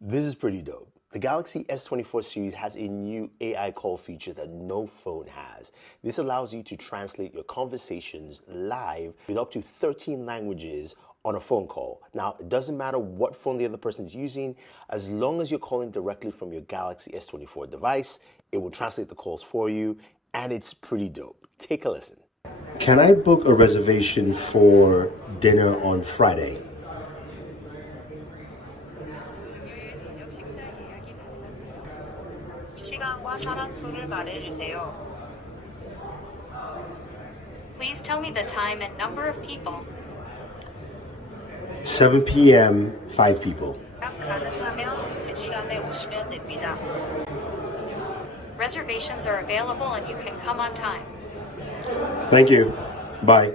This is pretty dope. The Galaxy S24 series has a new AI call feature that no phone has. This allows you to translate your conversations live with up to 13 languages on a phone call. Now, it doesn't matter what phone the other person is using, as long as you're calling directly from your Galaxy S24 device, it will translate the calls for you, and it's pretty dope. Take a listen. Can I book a reservation for dinner on Friday? 시간과 사람수를 말해주세요. Please tell me the time and number of people. 7 p.m., 5 people. 가능하면 제 시간에 오시면 됩니다. Reservations are available and you can come on time. Thank you. Bye.